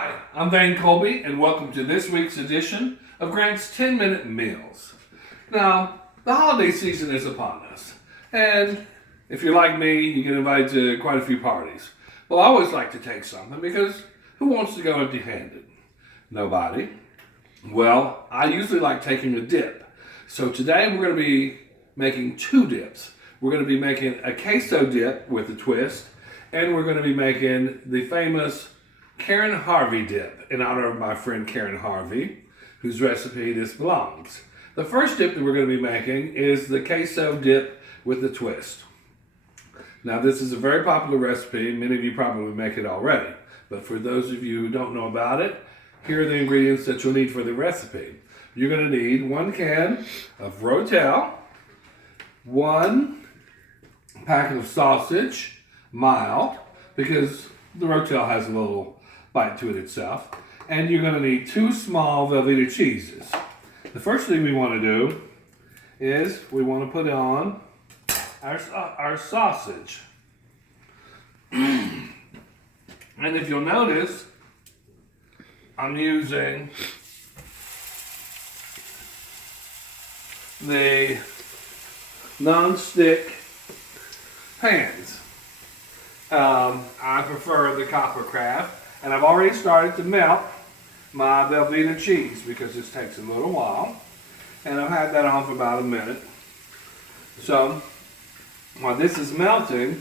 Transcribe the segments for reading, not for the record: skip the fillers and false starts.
Hi, I'm Van Colby, and welcome to this week's edition of Grant's 10-Minute Meals. Now, the holiday season is upon us, and if you're like me, you get invited to quite a few parties. Well, I always like to take something because who wants to go empty-handed? Nobody. Well, I usually like taking a dip. So today we're going to be making two dips. We're going to be making a queso dip with a twist, and we're going to be making the famous Karen Harvey dip in honor of my friend Karen Harvey, whose recipe this belongs. The first dip that we're going to be making is the queso dip with the twist. Now, this is a very popular recipe. Many of you probably make it already. But for those of you who don't know about it, here are the ingredients that you'll need for the recipe. You're going to need 1 can of Rotel, 1 packet of sausage, mild, because the Rotel has a little bite to it itself. And you're going to need 2 small Velveeta cheeses. The first thing we want to do is we want to put on our sausage. And if you'll notice, I'm using the non-stick pans. I prefer the Copper Craft, and I've already started to melt my Velveeta cheese because this takes a little while, and I've had that on for about a minute. So while this is melting,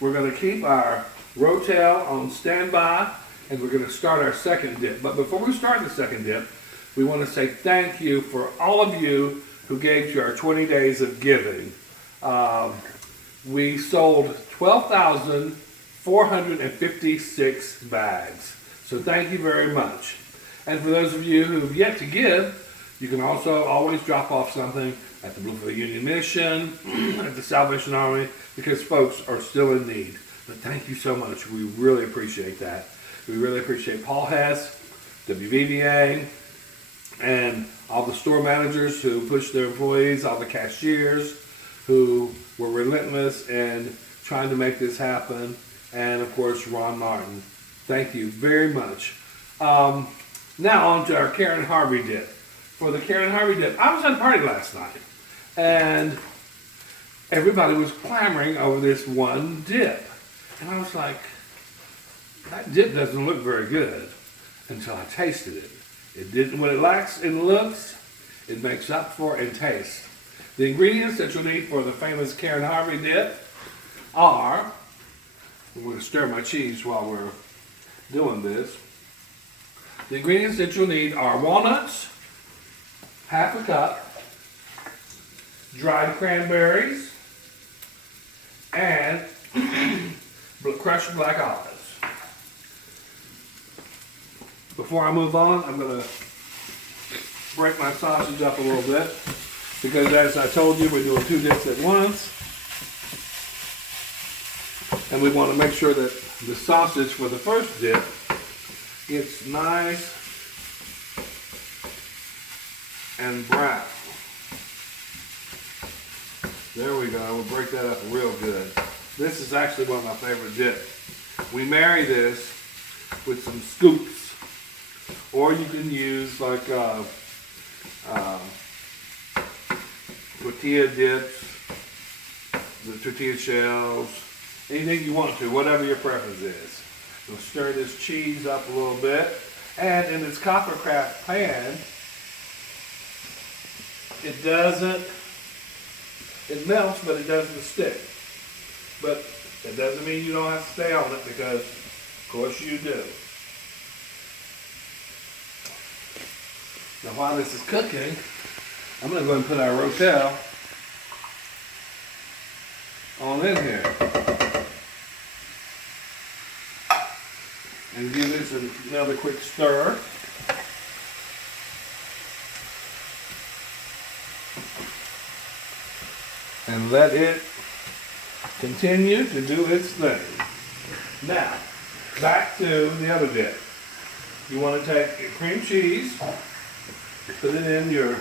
we're going to keep our Rotel on standby, and we're going to start our second dip. But before we start the second dip, we want to say thank you for all of you who gave to our 20 days of giving. We sold 12,456 bags. So thank you very much. And for those of you who have yet to give, you can also always drop off something at the Bluefield Union Mission, at the Salvation Army, because folks are still in need. But thank you so much. We really appreciate that. We really appreciate Paul Hess, WVVA, and all the store managers who pushed their employees, all the cashiers who were relentless in trying to make this happen, and of course Ron Martin. Thank you very much. Now on to our Karen Harvey dip. For the Karen Harvey dip, I was at a party last night, and everybody was clamoring over this one dip. And I was like, that dip doesn't look very good until I tasted it. It didn't. What it lacks in looks, it makes up for in taste. The ingredients that you'll need for the famous Karen Harvey dip are, I'm going to stir my cheese while we're doing this. The ingredients that you'll need are walnuts, half a cup, dried cranberries, and crushed black olives. Before I move on, I'm going to break my sausage up a little bit because, as I told you, we're doing 2 dips at once. And we want to make sure that the sausage for the first dip gets nice and brown. There we go. We'll break that up real good. This is actually one of my favorite dips. We marry this with some scoops, or you can use like tortilla dips, the tortilla shells, anything you want to, whatever your preference is. We'll stir this cheese up a little bit, and in this Copper Craft pan, it melts, but it doesn't stick. But that doesn't mean you don't have to stay on it, because of course you do. Now while this is cooking, I'm going to go ahead and put our Rotel on in here. And give this another quick stir. And let it continue to do its thing. Now, back to the other dip. You want to take your cream cheese, put it in your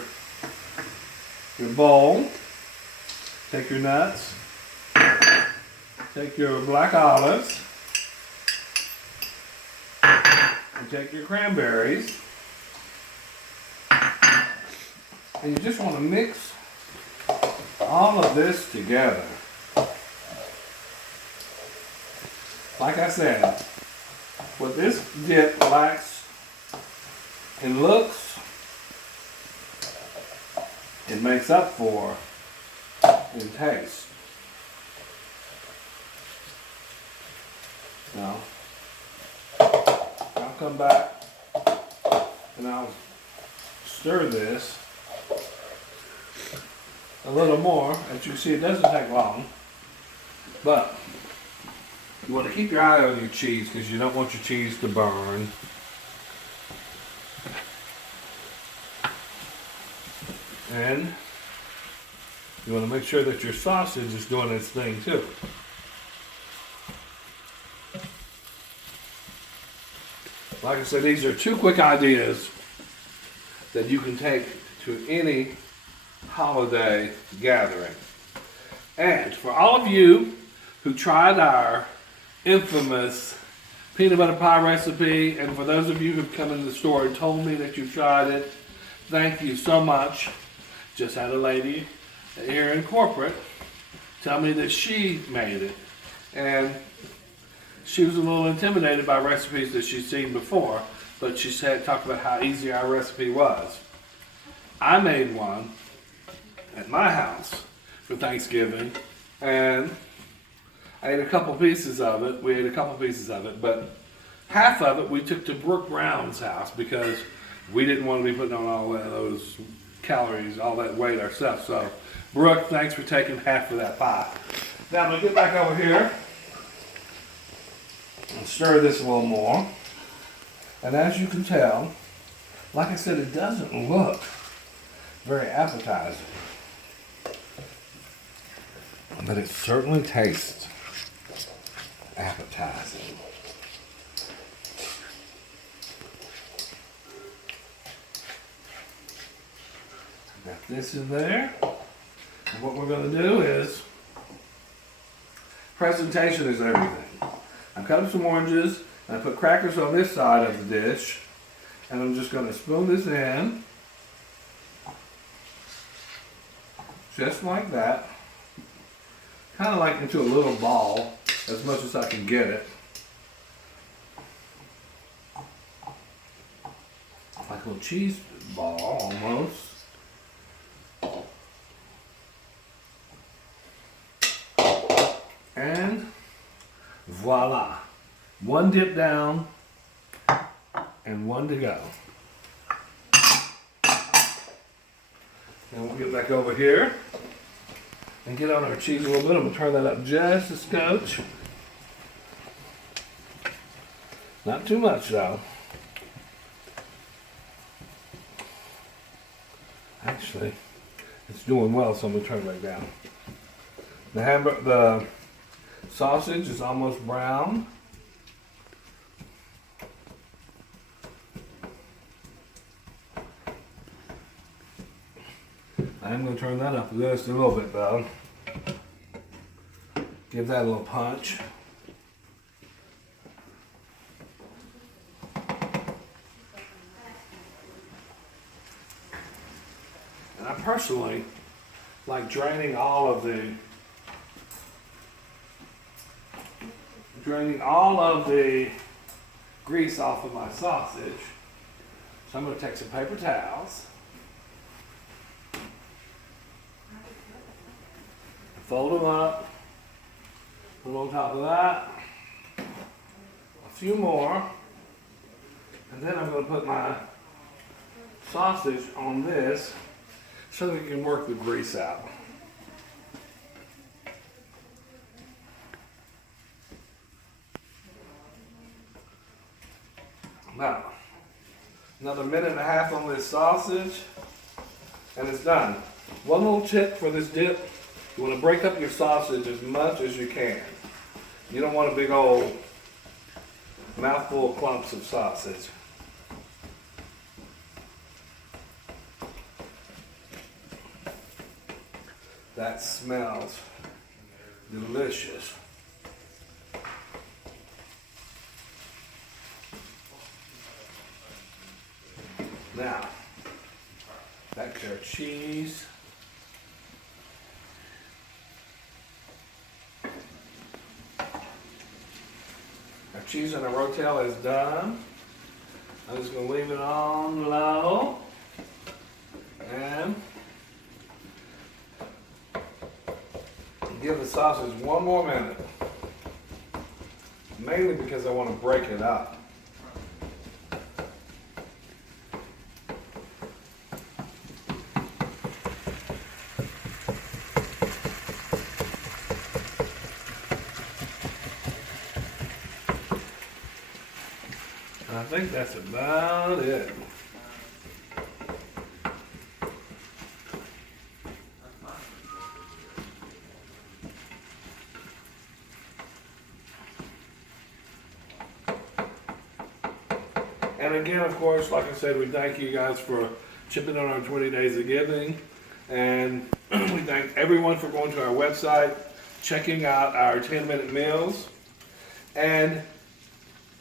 bowl, take your nuts, take your black olives, You take your cranberries and you just want to mix all of this together. Like I said, what this dip lacks in looks, it makes up for in taste. Now, I'll come back and I'll stir this a little more. As you can see, it doesn't take long, but you want to keep your eye on your cheese because you don't want your cheese to burn. And you want to make sure that your sausage is doing its thing too. Like I said, these are two quick ideas that you can take to any holiday gathering. And for all of you who tried our infamous peanut butter pie recipe, and for those of you who've come into the store and told me that you've tried it, thank you so much. Just had a lady here in corporate tell me that she made it, and she was a little intimidated by recipes that she's seen before, but she talked about how easy our recipe was. I made one at my house for Thanksgiving, and I ate a couple pieces of it. We ate a couple pieces of it, but half of it we took to Brooke Brown's house because we didn't want to be putting on all of those calories, all that weight ourselves. So, Brooke, thanks for taking half of that pie. Now I'm going to get back over here and stir this a little more. And as you can tell, like I said, it doesn't look very appetizing, but it certainly tastes appetizing. Got this in there. And what we're going to do is, presentation is everything. I cut up some oranges, and I put crackers on this side of the dish, and I'm just going to spoon this in, just like that, kind of like into a little ball, as much as I can get it, like a little cheese ball almost. And voila, one dip down and one to go. And we'll get back over here and get on our cheese a little bit. I'm gonna turn that up just a scotch. Not too much though. Actually, it's doing well, so I'm gonna turn it back down. The sausage is almost brown. I'm going to turn that up just a little bit though. Give that a little punch. And I personally like draining all of the grease off of my sausage. So I'm going to take some paper towels, fold them up, put them on top of that, a few more, and then I'm going to put my sausage on this so that we can work the grease out. Now, another minute and a half on this sausage, and it's done. One little tip for this dip, you want to break up your sausage as much as you can. You don't want a big old mouthful of clumps of sausage. That smells delicious. Now, back to our cheese. Our cheese on our Rotel is done. I'm just going to leave it on low. And give the sausage one more minute. Mainly because I want to break it up. I think that's about it. And again, of course, like I said, we thank you guys for chipping on our 20 days of giving. And we thank everyone for going to our website, checking out our 10-minute meals. And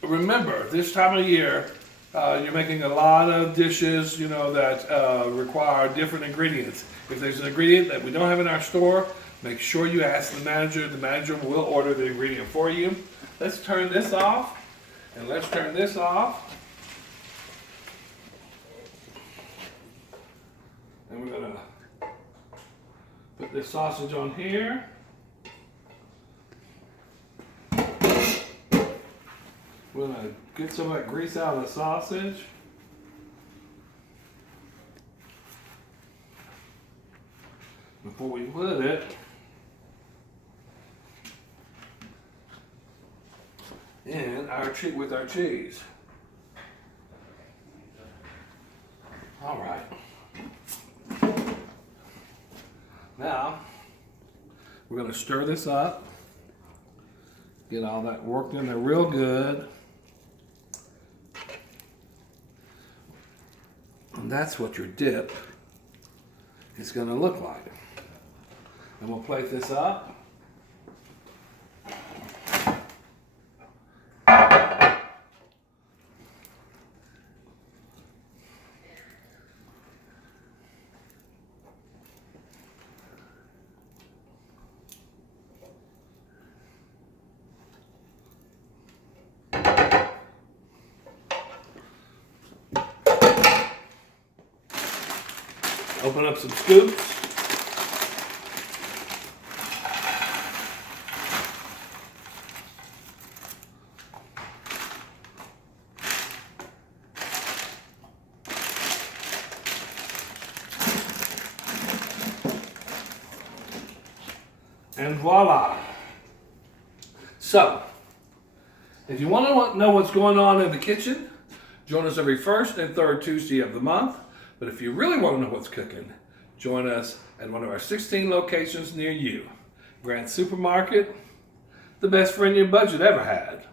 remember, this time of year, you're making a lot of dishes, that require different ingredients. If there's an ingredient that we don't have in our store, make sure you ask the manager. The manager will order the ingredient for you. Let's turn this off, and let's turn this off. And we're gonna put this sausage on here. We're gonna get some of that grease out of the sausage. Before we put it in with our cheese. All right. Now we're gonna stir this up. Get all that worked in there real good. And that's what your dip is going to look like. And we'll plate this up. Open up some scoops. And voila. So, if you want to know what's going on in the kitchen, join us every first and third Tuesday of the month. But if you really want to know what's cooking, join us at one of our 16 locations near you. Grant Supermarket, the best friend your budget ever had.